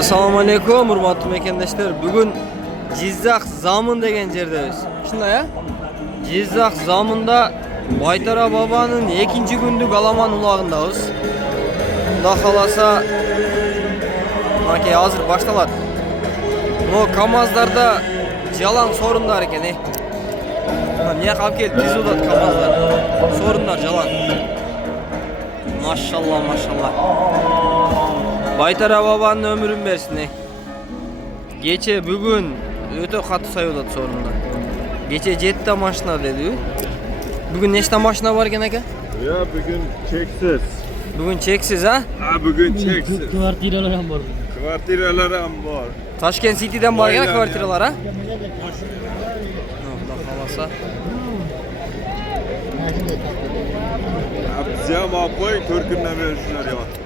Assalomu alaykum, hurmatli mekandoshlar. Bugun Jizzax Zomin degan yerdeyiz. Shunday ya? Jizzax Zominda Baytara boboning 2-kunlik Alaman ulog'indamiz. Xudo xolasa, mana hozir boshlanadi. Bu KAMAZlarda jalan sorunlar ekan. Niye qolib keldi? Tez o'tadi KAMAZlar. Sorunlar jalan. Maşallah maşallah. Baytara boboning ömrün bersin. Geçe bugün öte katı sayıldı sorunlar. Geçe 7 maşina dedi. Bugün nechta maşina var ekan aka? Ya bugün çeksiz. Bugün cheksiz ha? Ha bugün çeksiz. Kvartiralar ham bor. Kvartiralar ham bor. Toshkent City'dan bor ekan kvartiralar ha? Xudo xolasa. Biz ham olib qo'y, 4 kundan beri shular yotibdi.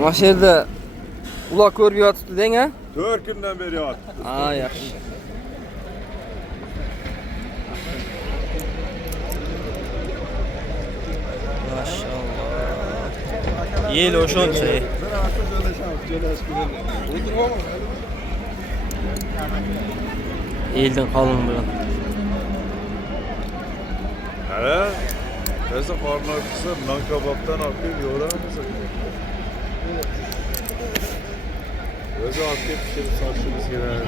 Mana shu yerda ular ko'rib yotibdi deng ha? 4 kundan beri yotibdi. Ha, yaxshi. Maşallah. Yel o'shoncha. Eldan qalin bilan. Ha? Neyse qarın ağrısı, nan kabaptan akıyor, yoğuramaz. Özü akıyor, pişirip saçımız girer.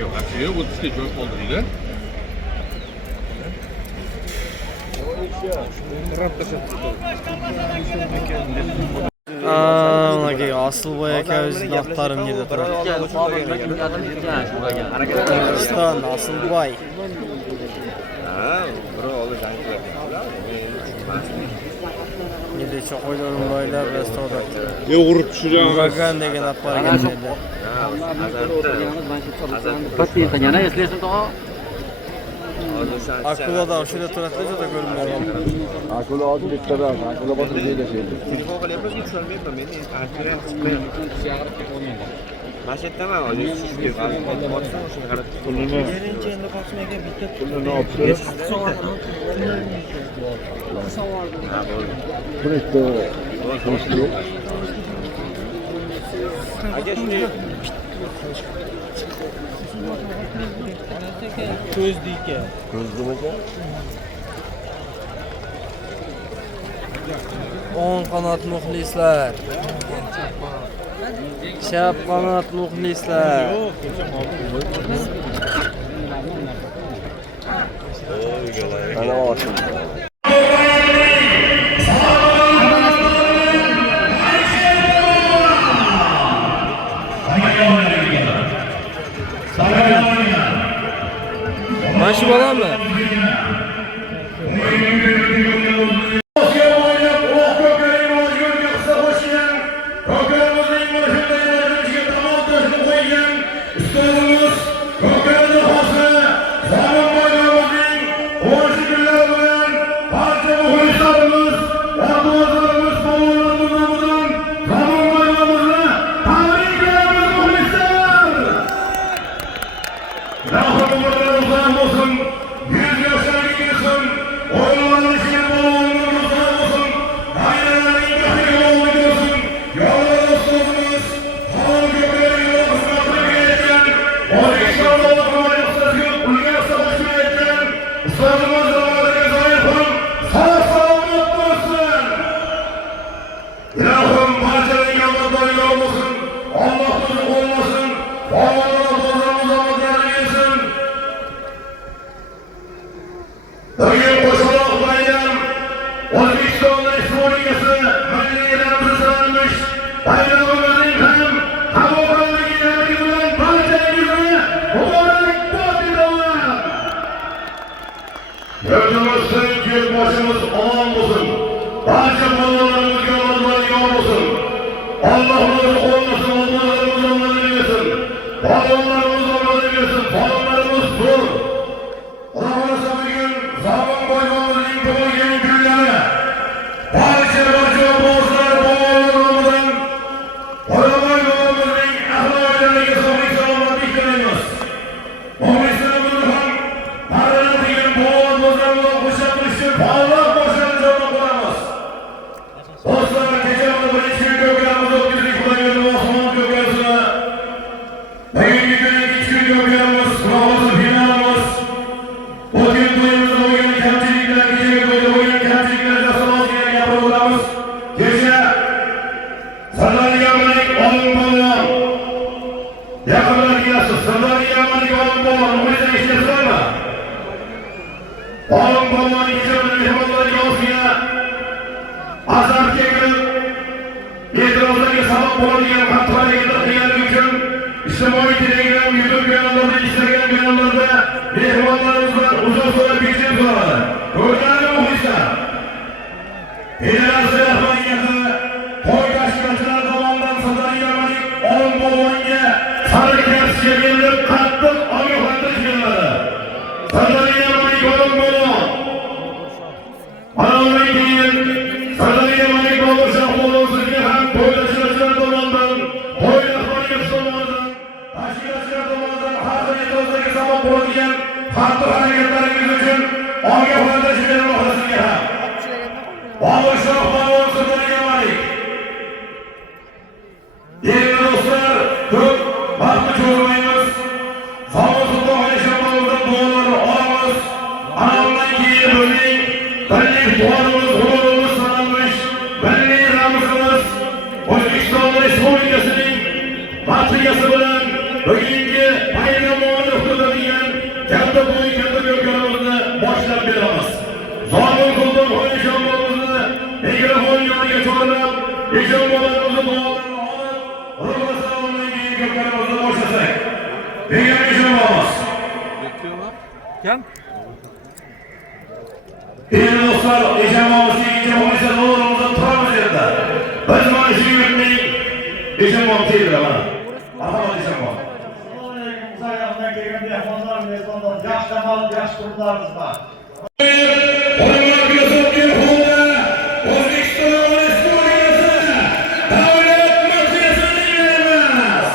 Yok, aksiyonu bu işte çok oldu bile. Lagi Asılboy aka o'zining yoqtarim yerda turadi. O'zbekiston Asılboy. Ha, biri oldu janklar. Yedi cho'qoylar boylar restoran. Yoğurup pişiramiz. Uragan degan apargan yerda. Pasti tanyana eslesin to. Akulada o'shada turadi juda ko'rinmaydi. Akula oldu bitti be. Akula batır değil de şeydi. Telefon qilyapmiz, tushunmayapman men. Artira chiqmayapti. Mashetda men hozir tushib qoldim. Botsam o'shani qarab Pulini Birinchi endi qochma aka bitta pulini olib kelib. ha bo'ldi. Bu işte konuşuyor. Aka shuni ko'zdi ekan. Gözlemece. 10 qanot muxlislar. Chap qanot muxlislar. Ana olsun. Mana shu bolammi? O'zbekiston Respublikasi milliy ramzi sanalmish bayramimizning ham qabulxonligi bilan barchangizni muborakbod etaman. Yurtimiz tinch, yurtboshimiz omon bo'lsin. Barcha bolalarimiz yor bo'lsin. Alloh o'zi qo'llasin, bolalarimiz omon bersin. Bolalarimiz omon bersin. Bolalarimiz tur. parlak başarılarına koyamaz. Dostlar, geçen hafta birinci gün göklerimizi öptürdük. Bu da gördüm Osman göklerisine. Bugünkü günün iç gün göklerimiz, kılavuzlu finalimiz. Bugün duyumuzda bugün kemçilikler, gece gün bugün kemçilikler yaşamak gereken yapılığımız. Gece, Sardar Yamanik, Alın Balon. Yakınlar giyasız, Sardar Yamanik, Alın Balon. Bu yüzden işlesi var mı? Alın Balon, İçerinin mihmanları yolsuya. Azar Kekil, itirazları sabah bolu diyen kontrol edilen hüküm. İslam'ı dileğinden YouTube kanallarda, Instagram kanallarda mihmanlarımız var. Uzun sonra bildiğim soruları. Gördüğünü muhlisler. İlerisi Rahmaniyatı, Toydaşkaçılar zamandan Sardar Yamanik, Alın Balon'a sarı kers çekilir, kattık, ağıflandı şunları. Sardar Yamanik, Alın Balon. Anadolu'yu değil, Sardar Yamanik olursa olursa ki hem Toydaşkaçılar zamandan, Toydaşkaçılar zamandan, Taşkaçılar zamandan, Hazreti Dostaki sabah bolu diyen farklı hareketlerimiz için ağıflandı şunları ortasını yapar. Bağışlar bağır Sardar Yamanik. Değerli dostlar, çok farklı çoğurmayımız. Sağlıklı yaşamamızda duaları alamız. Anamdan giyi bölük, benlik duvarımız, gururumuz sanılmış. Benliği ramızımız, Özbekistan Respublikası'nın Batı'yası bilen bugünkü bayramını kutlu diyen kendi boyu kendi göklerimizde başlar veririz. Zalim kuldan yaşamamızı mikrofon yanına çoğalıp yaşamlarımızı dualarını alıp ruhlasına olmayı giyin göklerimizde boşlasak. Dünya yaşamamız. Değerli dostlar, yaşamamızı giyince boşlar olurumuzun turamız yerinde. Biz maaşı yürütmeyin, yaşamam değil ama. Ahmet yaşamam. Sayarından kelgan mehmonlar, mezbonlar, yaxshi tamal, yaxshi turiblarimiz bor. Oyunlar biliyorsun bir konuda Özbekistan Respublikası Devlet Meclisi'ne giremez.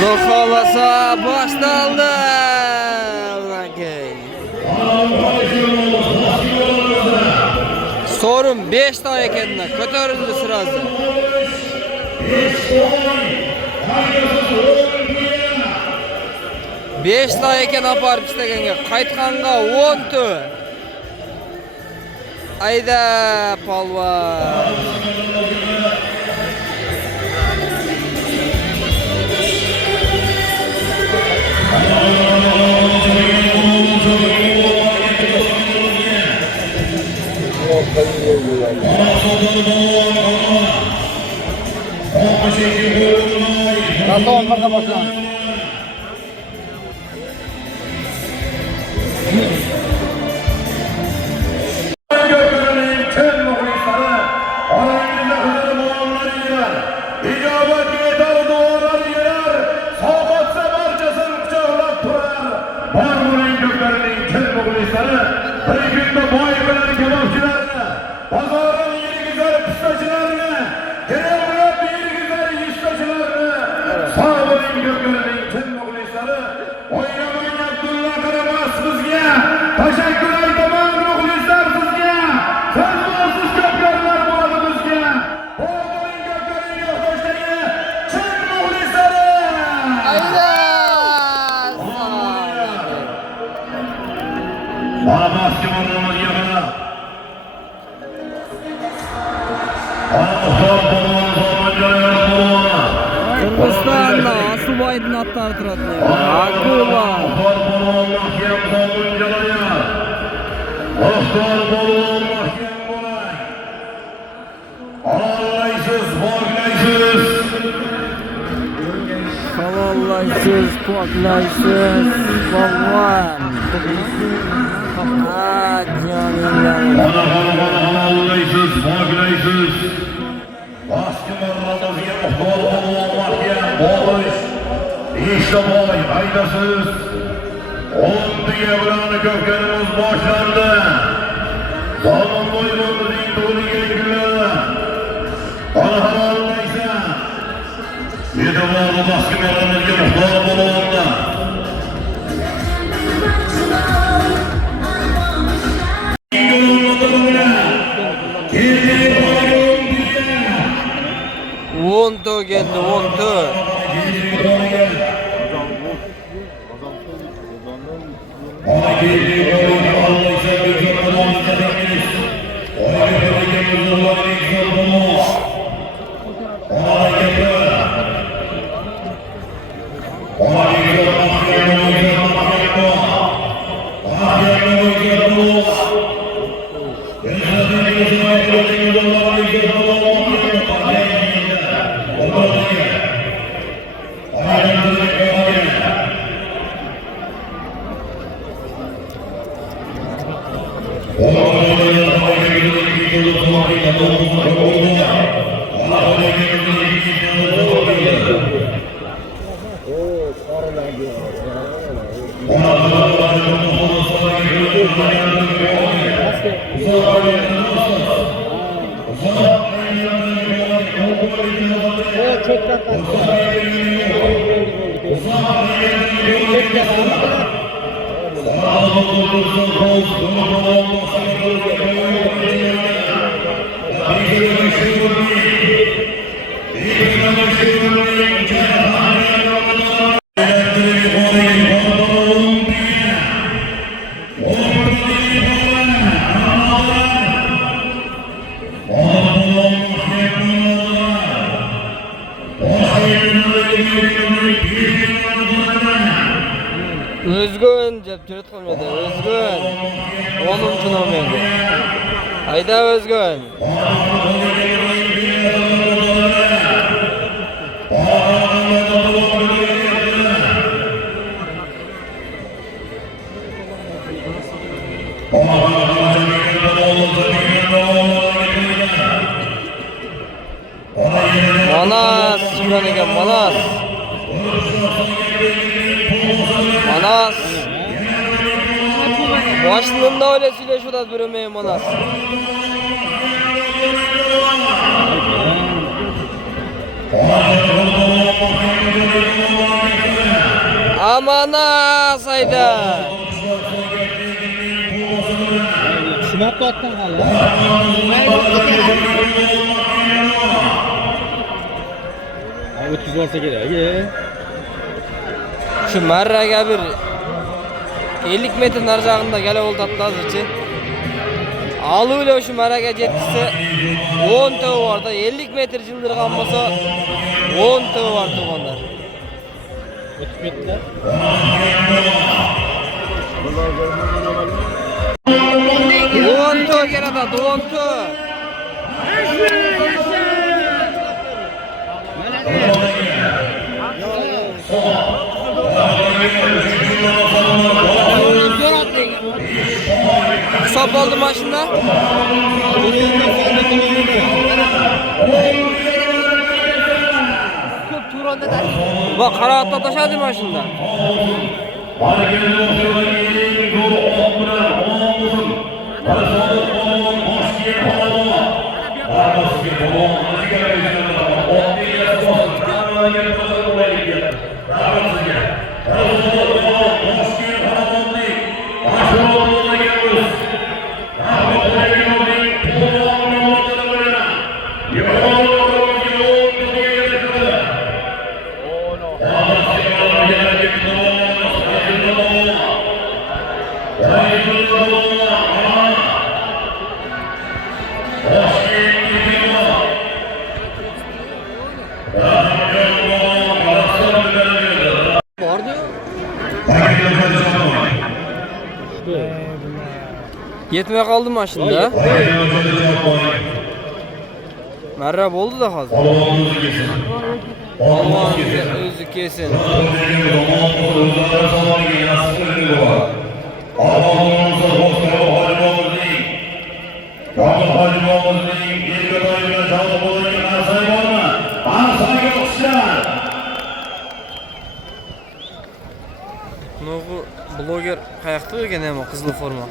Zoxolasa başlandı. Sorun 5 tane kendine kötörüldü sırası. 5 tane eken aparıp istegenge qaytqanga 10 tü. Ayda palvan. Tamam, bakalım bakalım. Göklerin tüm muhlisleri, aranızda huzuru Kırgızstanda Asubay'ın atları turadi. Akula. Havallaysız, poklaysız, balvan. Ah canım benim. Ağlaysız, bağlaysız. Baskılarımızga muhtol olmakka boğuş. İşte boy, haydasız. 10 bilan kökkenimiz başlandı. Zaman boyumuzun doğruya günler. Bana ağlaysa. Yeterli baskılarımızga muhtol olmakta. Wonto geldi, Wonto. Özgün deb türet qilmadi. Özgün 10-nomerde. Hayda Özgün. Manas kimdan ekan Manas? Manas. Başlığında öyle söyleşiyor da bürümeye Manas. Amanas hayda. Şunat da attan hal. Ötküz olsa gerek. Şu marraga bir 50 metre narjağında gele oldu hatta azıcı. Alıyla şu marraga yetkisi 10 tavı var da 50 metre cıldırgan olsa 10 tavı var tuğanlar. Ötküz metreler. 10 tavı gel da 10 tavı. Sop oldu maşında. Köp turanda da. Bak karahatta taşadı maşında. Yetmey kaldı maşında. Merhaba oldu da hazır. Allah'ın özü kesin. Nugu bloger kayakta ögen ama kızıl forma.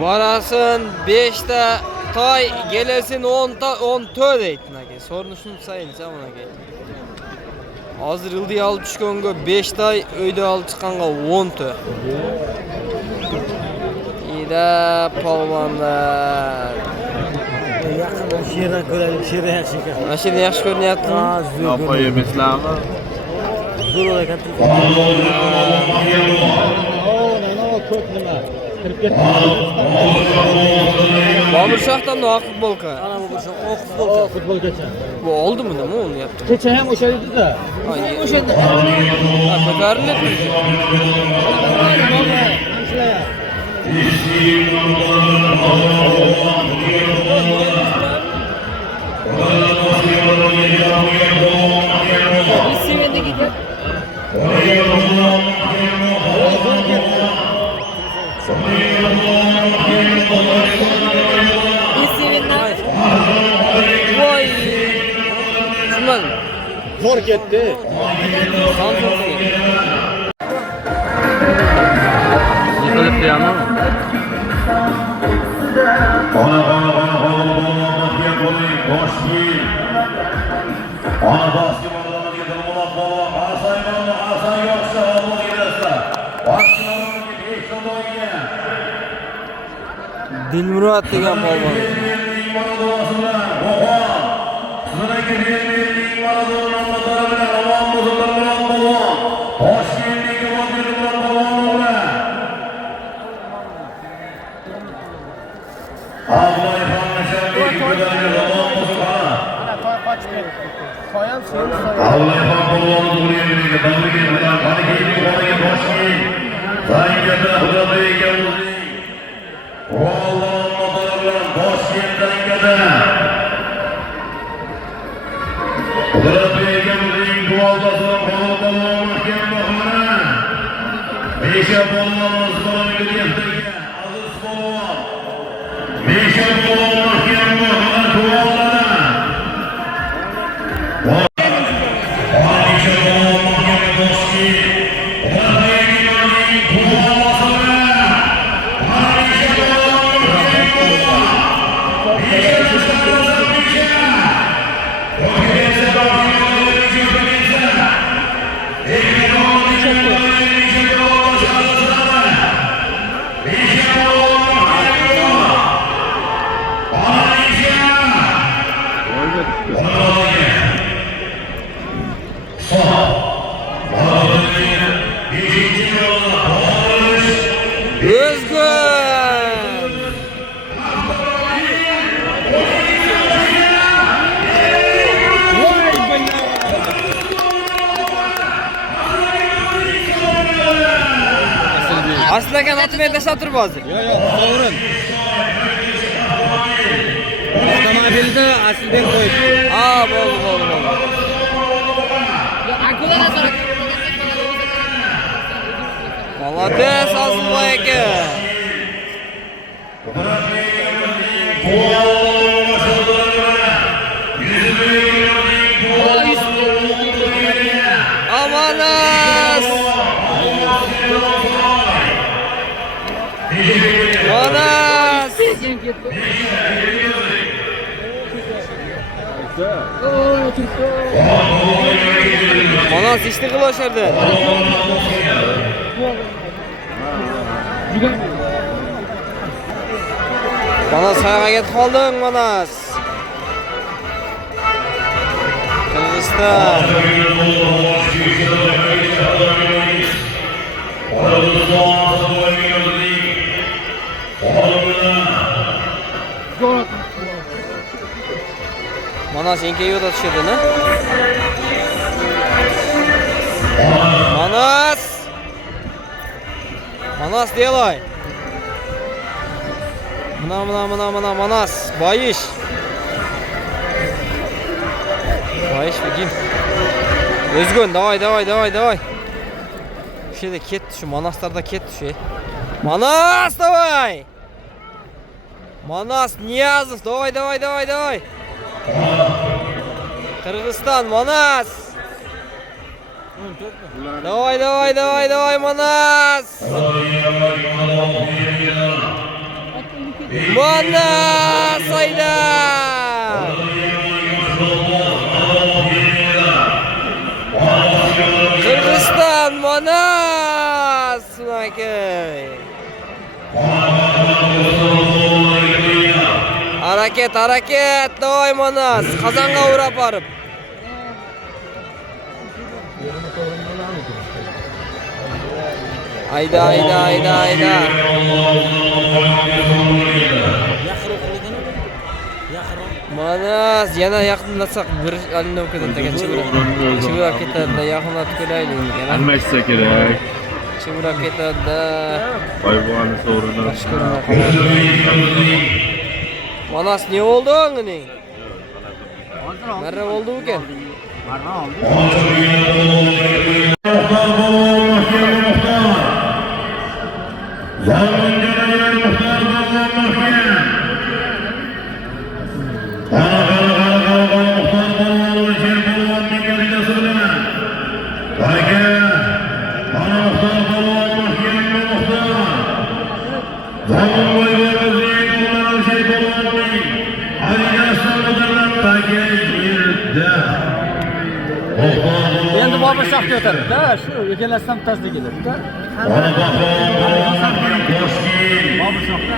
Barasın 5'te tay gelesin 10 tö deytin ake. Sorunu şunu sayın zaman ake. Hazır ıldı alıp çıkanga 5 tay öyde alıp çıkanga 10 tö. İda palvanlar. Yaqindan shu yerdan ko'raylik, shu yerda yaxshi ekan. Mana shu yerda yaxshi ko'rinyaptimi? Napa yemizlarmi? Zo'r ekan. Ko'p nima? Kirib ketdi. Bobur Shohdan da futbolka. Ana bu bir futbolka. Futbolkacha. Bu oldu mu nima onu yaptı? Kecha ham o'sha edi-da. O'shanda. Ha, ko'tarilib turdi. Voy. Tushunmadim. Zo'r ketdi. Yıkılıp diyanı mı? Dilmurat degan polvon. Aslagan atmaya da satır bazı. Yo'q, sovrin. Avtomobilda aslida qo'yib. Aa, bo'ldi. Молодец, Azulboy aka. Amanas. Amanas. Amanas işte kılaşırdı. Manas qayerga ketib qolding, Manas? Qirg'iziston. Manas yenke yo'da tushadimi? Manas! Manas delay. Mana Manas, Bayish. Bayish begin. Özgün, davay. Şu şeyde ketdi, şu Manaslarda ketdi şu. Manas, davay. Manas, Niyazov, davay. Kırgızistan, Manas. Davay, Manas. Manas, hayda. Kırgızistan, Manas. Hareket, davay Manas. Kazanga uğrap barıp. Hayda. Manas, yana yaqinlatsak bir alina o'kada degan chivra ketadi, yaqinlatib kelaylik. Almashsa kerak. Chivra ketadi. Hayvonni so'rina. Manas ne oldu oğlum? Nerede oldu bu ki? Endi bobur shoxga o'tadi-da, shu egalashsam tasdik keladi-da. Bobur shoxda.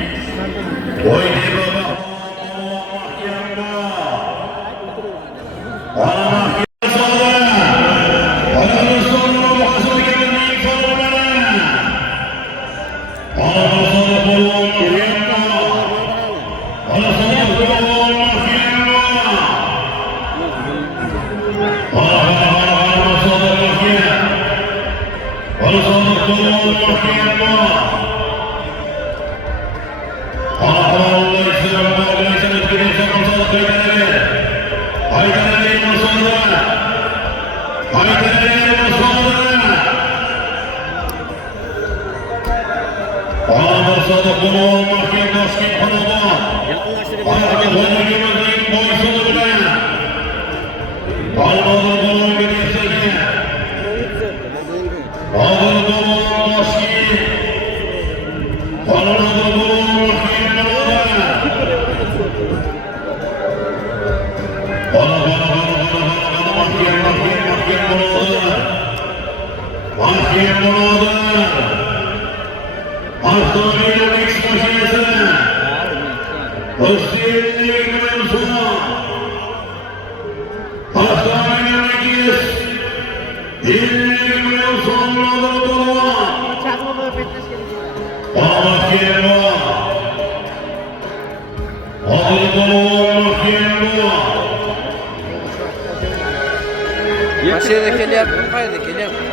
Aşağıda kelyaptım, qayerda kelyaptım?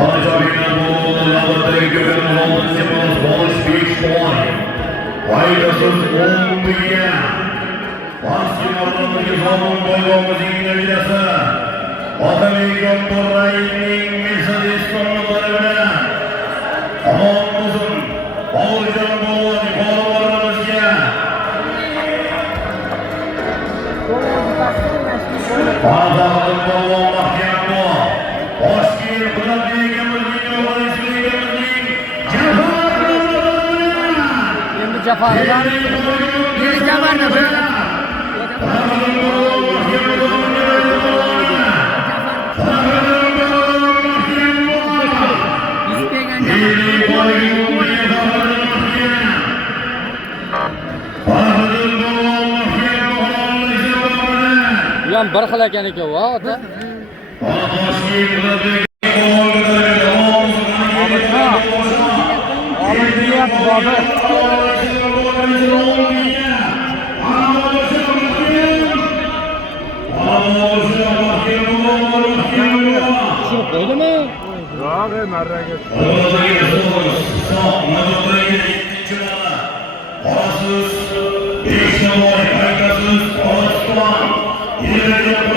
Anacabeyler bulunduğu nabıttaki gökünün altın yapımız Barış Büyükboy. Faydasız olmayan. Baskın ardındaki zaman boylamamız yine bilası. Atabeyken Buray'ın Mercedes sonraları bilen. Aman olsun. Bağlıcan boğulan yukarılarımızga. Bağdağın boğulan mahkem bu. Hoş geldin Kırat Bey'imizin yolları İsmail'imizin. Endi Jafarlar. Yeni Jafarlar böyle. Ulan bir xil ekan ikkovi, ota. Tushirib qo'ydimi? Yo'q, marraga. Orasız, beş numara, kaygısız, orası tutan, ileri